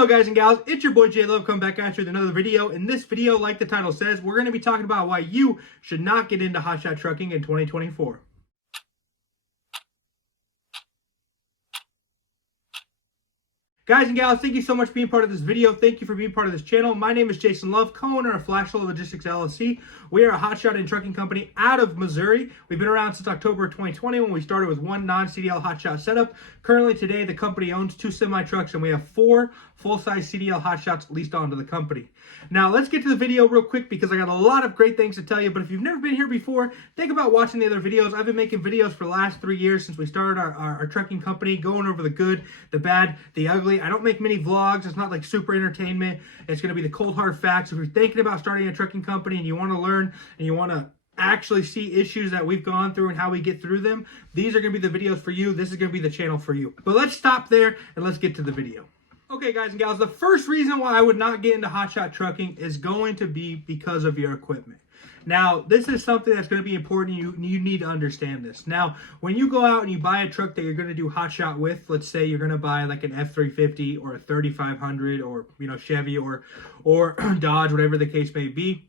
Hello guys and gals, it's your boy J Love coming back at you with another video. In this video, like the title says, we're going to be talking about why you should not get into hotshot trucking in 2024. Guys and gals, thank you so much for being part of this video. Thank you for being part of this channel. My name is Jason Love, co-owner of Flash Flow Logistics LLC. We are a hotshot and trucking company out of Missouri. We've been around since October of 2020 when we started with one non-CDL hotshot setup. Currently today, the company owns 2 semi-trucks and we have 4 full-size CDL hotshots leased onto the company. Now, let's get to the video real quick because I got a lot of great things to tell you. But if you've never been here before, think about watching the other videos. I've been making videos for the last 3 years since we started our trucking company, going over the good, the bad, the ugly. I don't make many vlogs. It's not like super entertainment. It's going to be the cold hard facts. If you're thinking about starting a trucking company and you want to learn and you want to actually see issues that we've gone through and how we get through them, these are going to be the videos for you. This is going to be the channel for you. But let's stop there and let's get to the video. Okay, guys and gals, the first reason why I would not get into hotshot trucking is going to be because of your equipment. Now, this is something that's going to be important. You need to understand this. Now, when you go out and you buy a truck that you're going to do hotshot with, let's say you're going to buy like an F350 or a 3500 or, Chevy or Dodge, whatever the case may be.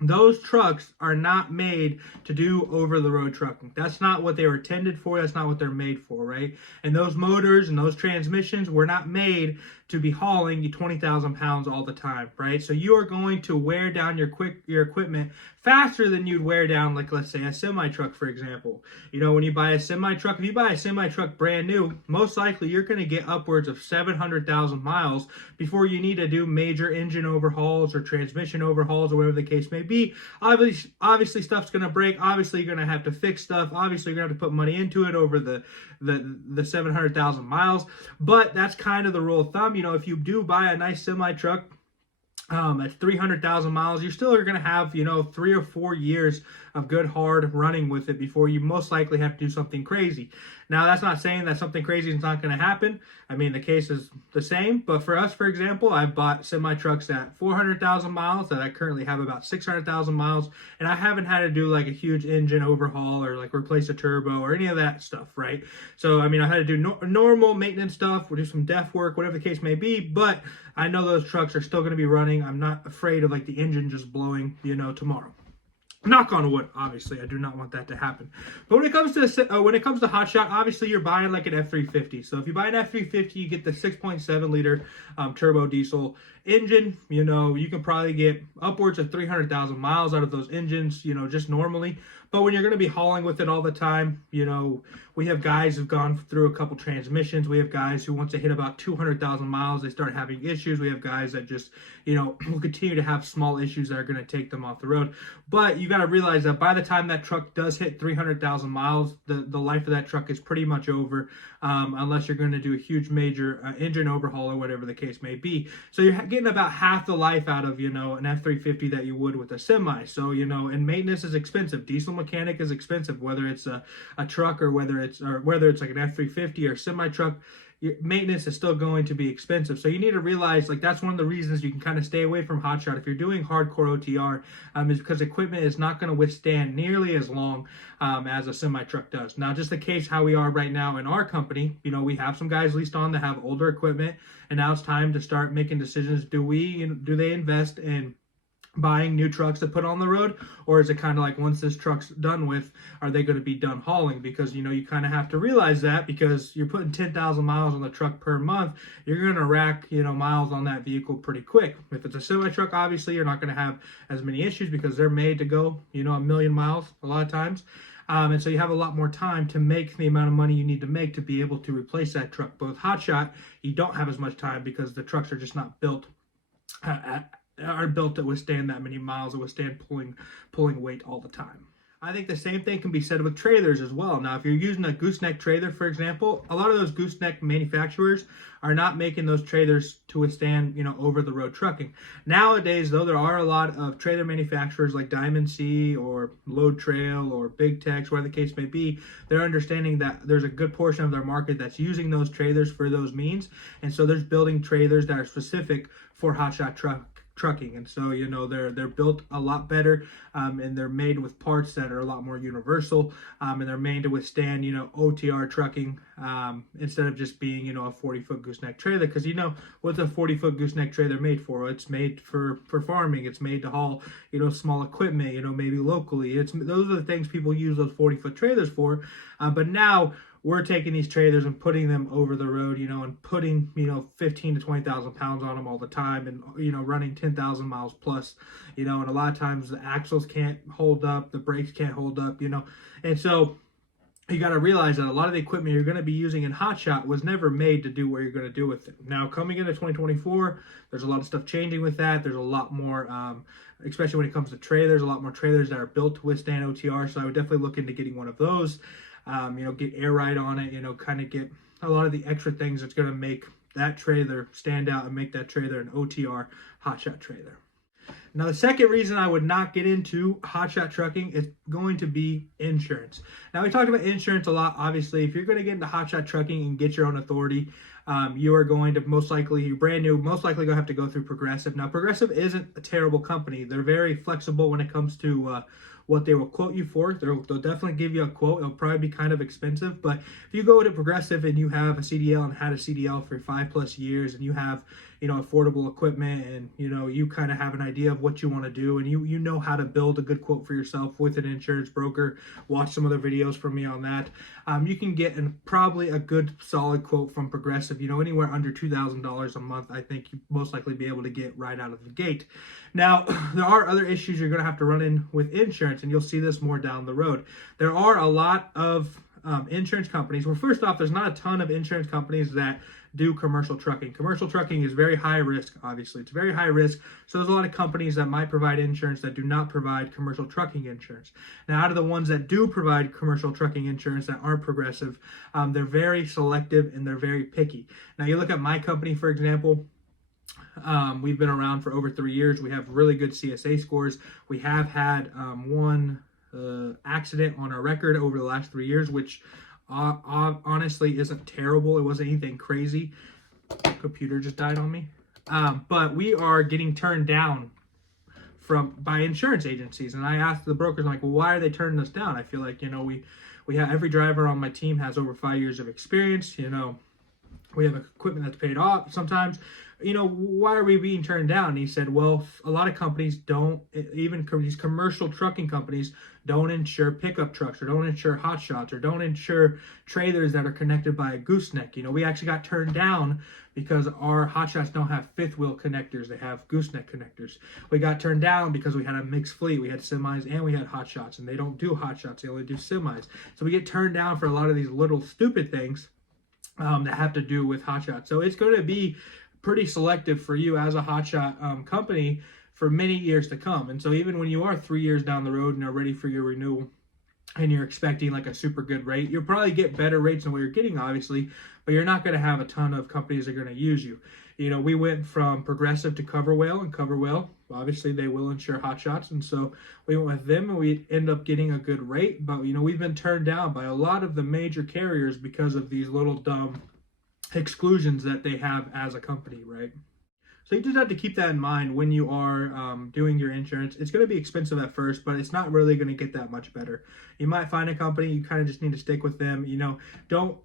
Those trucks are not made to do over-the-road trucking. That's not what they were intended for. That's not what they're made for, right? And those motors and those transmissions were not made to be hauling you 20,000 pounds all the time, right? So you are going to wear down your equipment faster than you'd wear down, like, let's say, a semi-truck, for example. When you buy a semi-truck, if you buy a semi-truck brand new, most likely you're going to get upwards of 700,000 miles before you need to do major engine overhauls or transmission overhauls or whatever the case may be. Obviously stuff's going to break. Obviously, you're going to have to fix stuff. Obviously, you're going to have to put money into it over the 700,000 miles. But that's kind of the rule of thumb. If you do buy a nice semi-truck at 300,000 miles, you still are going to have, 3 or 4 years of good hard running with it before you most likely have to do something crazy. Now, that's not saying that something crazy is not going to happen. I mean, the case is the same. But for us, for example, I've bought semi-trucks at 400,000 miles that I currently have about 600,000 miles. And I haven't had to do like a huge engine overhaul or like replace a turbo or any of that stuff, right? So, I mean, I had to do normal maintenance stuff, or do some def work, whatever the case may be. But I know those trucks are still going to be running. I'm not afraid of like the engine just blowing, tomorrow. Knock on wood, obviously. I do not want that to happen. But when it comes to hotshot, obviously you're buying like an F350. So if you buy an F350, you get the 6.7 liter turbo diesel engine. You can probably get upwards of 300,000 miles out of those engines, just normally. But when you're going to be hauling with it all the time, we have guys who've gone through a couple transmissions. We have guys who once they hit about 200,000 miles, they start having issues. We have guys that just, will continue to have small issues that are going to take them off the road. But you got to realize that by the time that truck does hit 300,000 miles, the life of that truck is pretty much over, unless you're going to do a huge major engine overhaul or whatever the case may be. So you're getting about half the life out of, an F350 that you would with a semi. So, and maintenance is expensive. Diesel mechanic is expensive, whether it's a truck or whether it's like an F350 or semi truck. Maintenance is still going to be expensive. So you need to realize, like, that's one of the reasons you can kind of stay away from hotshot if you're doing hardcore OTR, is because equipment is not going to withstand nearly as long as a semi truck does. Now, just the case how we are right now in our company, we have some guys leased on that have older equipment, and now it's time to start making decisions. Do they invest in buying new trucks to put on the road, or is it kind of like once this truck's done with, are they going to be done hauling? Because you kind of have to realize that, because you're putting 10,000 miles on the truck per month, you're going to rack miles on that vehicle pretty quick. If it's a semi truck, obviously you're not going to have as many issues because they're made to go a million miles a lot of times. And so you have a lot more time to make the amount of money you need to make to be able to replace that truck. But with hotshot, you don't have as much time because the trucks are just not built to withstand that many miles, to withstand pulling weight all the time. I think the same thing can be said with trailers as well. Now, if you're using a gooseneck trailer, for example, a lot of those gooseneck manufacturers are not making those trailers to withstand, over-the-road trucking. Nowadays, though, there are a lot of trailer manufacturers like Diamond C or Load Trail or Big Tex, whatever the case may be. They're understanding that there's a good portion of their market that's using those trailers for those means. And so there's building trailers that are specific for hotshot trucking, and so they're built a lot better, and they're made with parts that are a lot more universal, and they're made to withstand OTR trucking, instead of just being a 40-foot gooseneck trailer. Because what's a 40-foot gooseneck trailer made for? It's made for farming. It's made to haul small equipment, maybe locally. Those are the things people use those 40-foot trailers for. But now we're taking these trailers and putting them over the road, and putting 15 to 20,000 pounds on them all the time, and running 10,000 miles plus, and a lot of times the axles can't hold up, the brakes can't hold up, and so you got to realize that a lot of the equipment you're going to be using in Hotshot was never made to do what you're going to do with it. Now, coming into 2024, there's a lot of stuff changing with that. There's a lot more, especially when it comes to trailers, a lot more trailers that are built to withstand OTR. So I would definitely look into getting one of those. Get air ride on it, kind of get a lot of the extra things that's going to make that trailer stand out and make that trailer an OTR Hotshot trailer. Now, the second reason I would not get into Hotshot trucking is going to be insurance. Now, we talked about insurance a lot. Obviously, if you're going to get into Hotshot trucking and get your own authority, you are going to you're brand new, most likely going to have to go through Progressive. Now, Progressive isn't a terrible company. They're very flexible when it comes to what they will quote you for. They'll definitely give you a quote. It'll probably be kind of expensive, but if you go to Progressive and you have a CDL and had a CDL for 5+ years, and you have affordable equipment, and you kind of have an idea of what you want to do, and you know how to build a good quote for yourself with an insurance broker, watch some other videos from me on that, you can get probably a good solid quote from Progressive, anywhere under $2,000 a month. I think you most likely be able to get right out of the gate. Now, there are other issues you're going to have to run in with insurance, and you'll see this more down the road. There are a lot of insurance companies. Well, first off, there's not a ton of insurance companies that do commercial trucking. Commercial trucking is very high risk, obviously. It's very high risk. So there's a lot of companies that might provide insurance that do not provide commercial trucking insurance. Now, out of the ones that do provide commercial trucking insurance that aren't Progressive, they're very selective and they're very picky. Now, you look at my company, for example. We've been around for over 3 years. We have really good CSA scores. We have had one accident on our record over the last 3 years, which honestly isn't terrible. It wasn't anything crazy. Computer just died on me. But we are getting turned down by insurance agencies, and I asked the brokers, I'm like, well, why are they turning us down? I feel like we have every driver on my team has over 5 years of experience. We have equipment that's paid off sometimes. Why are we being turned down? And he said, well, a lot of companies don't, even these commercial trucking companies don't insure pickup trucks, or don't insure Hotshots, or don't insure trailers that are connected by a gooseneck. We actually got turned down because our Hotshots don't have fifth wheel connectors. They have gooseneck connectors. We got turned down because we had a mixed fleet. We had semis and we had Hotshots, and they don't do Hotshots. They only do semis. So we get turned down for a lot of these little stupid things that have to do with Hotshot. So it's going to be pretty selective for you as a Hotshot company for many years to come. And so even when you are 3 years down the road and are ready for your renewal, and you're expecting like a super good rate, you'll probably get better rates than what you're getting, obviously, but you're not going to have a ton of companies that are going to use you. We went from Progressive to CoverWhale, and CoverWhale, obviously, they will insure Hotshots, and so we went with them, and we end up getting a good rate. But we've been turned down by a lot of the major carriers because of these little dumb exclusions that they have as a company, right? So you just have to keep that in mind when you are doing your insurance. It's going to be expensive at first, but it's not really going to get that much better. You might find a company, you kind of just need to stick with them. Don't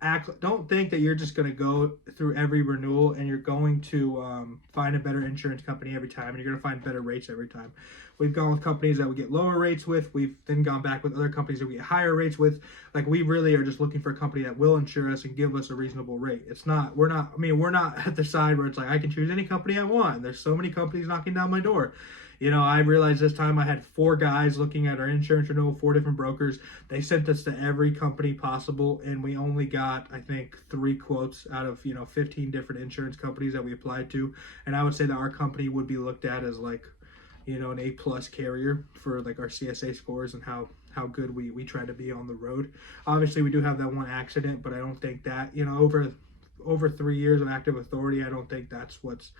think that you're just going to go through every renewal and you're going to find a better insurance company every time, and you're going to find better rates every time. We've gone with companies that we get lower rates with. We've then gone back with other companies that we get higher rates with. Like, we really are just looking for a company that will insure us and give us a reasonable rate. We're not at the side where it's like, I can choose any company I want. There's so many companies knocking down my door. I realized this time I had 4 guys looking at our insurance renewal, 4 different brokers. They sent us to every company possible, and we only got, I think, 3 quotes out of, 15 different insurance companies that we applied to. And I would say that our company would be looked at as like, an A+ carrier for like our CSA scores and how good we try to be on the road. Obviously, we do have that one accident, but I don't think that, over 3 years of active authority, I don't think that's what's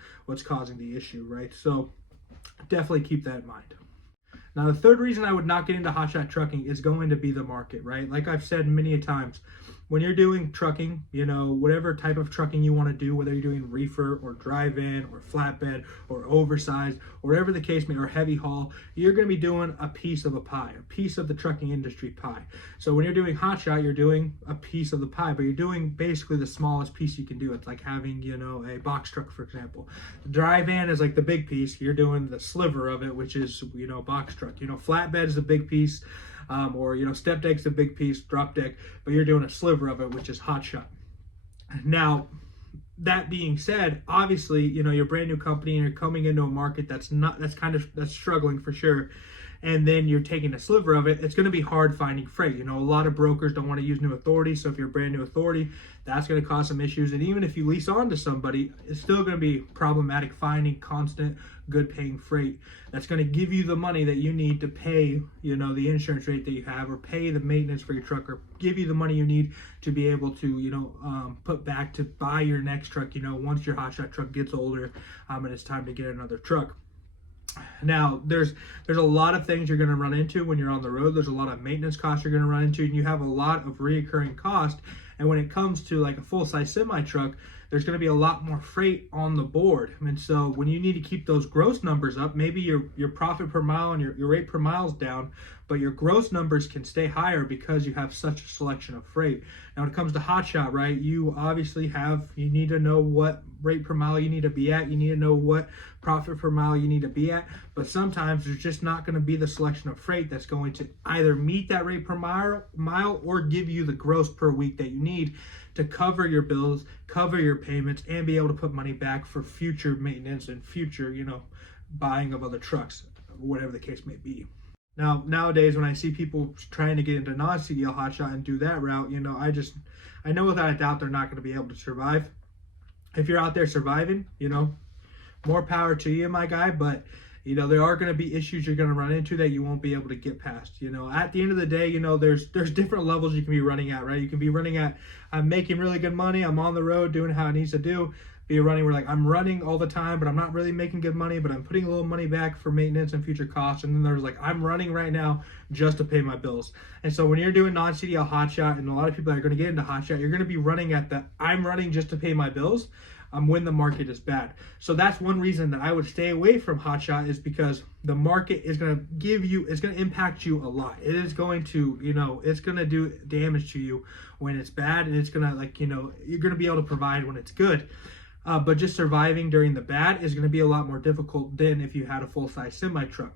causing the issue, right? So definitely keep that in mind. Now, the third reason I would not get into Hotshot trucking is going to be the market, right? Like I've said many a times, when you're doing trucking, whatever type of trucking you want to do, whether you're doing reefer or drive-in or flatbed or oversized, or whatever the case may, or heavy haul, you're going to be doing a piece of a pie, a piece of the trucking industry pie. So when you're doing Hotshot, you're doing a piece of the pie, but you're doing basically the smallest piece you can do. It's like having, a box truck, for example. The drive-in is like the big piece. You're doing the sliver of it, which is, box truck. Flatbed is the big piece. Or step deck's a big piece, drop deck, but you're doing a sliver of it, which is Hotshot. Now, that being said, obviously, you're a brand new company and you're coming into a market that's struggling for sure. And then you're taking a sliver of it. It's going to be hard finding freight. A lot of brokers don't want to use new authority. So if you're a brand new authority, that's going to cause some issues. And even if you lease on to somebody, it's still going to be problematic finding constant, good paying freight that's going to give you the money that you need to pay, the insurance rate that you have, or pay the maintenance for your truck, or give you the money you need to be able to, put back to buy your next truck, once your Hotshot truck gets older, and it's time to get another truck. Now, there's a lot of things you're going to run into when you're on the road. There's a lot of maintenance costs you're going to run into, and you have a lot of reoccurring cost. And when it comes to like a full-size semi-truck, there's going to be a lot more freight on the board. And so when you need to keep those gross numbers up, maybe your profit per mile and your rate per mile is down, but your gross numbers can stay higher because you have such a selection of freight. Now, when it comes to Hotshot, right, you obviously you need to know what rate per mile you need to be at. You need to know what profit per mile you need to be at. But sometimes there's just not going to be the selection of freight that's going to either meet that rate per mile or give you the gross per week that you need to cover your bills, cover your payments, and be able to put money back for future maintenance and future, buying of other trucks, whatever the case may be. Now, nowadays, when I see people trying to get into non-CDL Hotshot and do that route, I know without a doubt they're not going to be able to survive. If you're out there surviving, more power to you, my guy, but there are going to be issues you're going to run into that you won't be able to get past. At the end of the day, there's different levels you can be running at, right? You can be running at, I'm making really good money, I'm on the road doing how it needs to do. Be running where like I'm running all the time, but I'm not really making good money, but I'm putting a little money back for maintenance and future costs. And then there's like, I'm running right now just to pay my bills. And so when you're doing non-CDL Hotshot, and a lot of people that are going to get into Hotshot, you're going to be running at the, I'm running just to pay my bills. When the market is bad. So that's one reason that I would stay away from Hotshot, is because the market is going to it's going to impact you a lot. It is going to, it's going to do damage to you when it's bad, and it's going to you're going to be able to provide when it's good. But just surviving during the bad is going to be a lot more difficult than if you had a full-size semi-truck.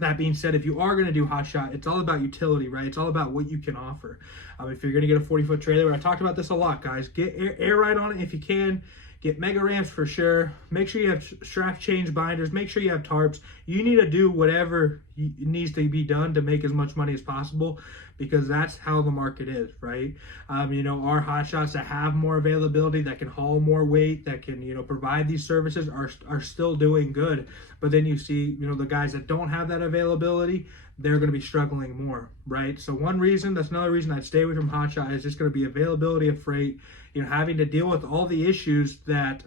That being said, if you are going to do Hotshot, it's all about utility, right? It's all about what you can offer. If you're going to get a 40-foot trailer, I talked about this a lot, guys. Get air ride on it if you can. Get mega ramps for sure. Make sure you have strap change binders. Make sure you have tarps. You need to do whatever needs to be done to make as much money as possible, because that's how the market is, right? Our Hotshots that have more availability, that can haul more weight, that can, provide these services are still doing good. But then you see, the guys that don't have that availability, they're going to be struggling more, right? So that's another reason I'd stay away from Hotshot, is just going to be availability of freight, having to deal with all the issues that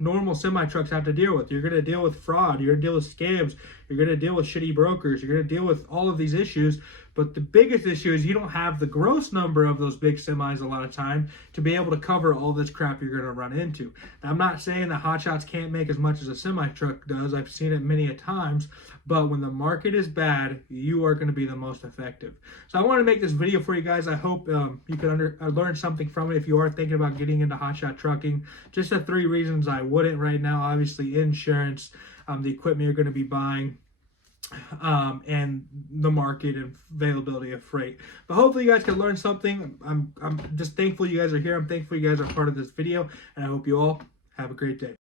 normal semi-trucks have to deal with. You're going to deal with fraud, you're going to deal with scams, you're going to deal with shitty brokers, you're going to deal with all of these issues. But the biggest issue is you don't have the gross number of those big semis a lot of time to be able to cover all this crap you're going to run into. Now, I'm not saying that Hotshots can't make as much as a semi-truck does. I've seen it many a times. But when the market is bad, you are going to be the most effective. So I want to make this video for you guys. I hope you can learn something from it if you are thinking about getting into Hotshot trucking. Just the 3 reasons I wouldn't right now. Obviously, insurance, the equipment you're going to be buying, and the market and availability of freight. But hopefully you guys can learn something. I'm just thankful you guys are here. I'm thankful you guys are part of this video, and I hope you all have a great day.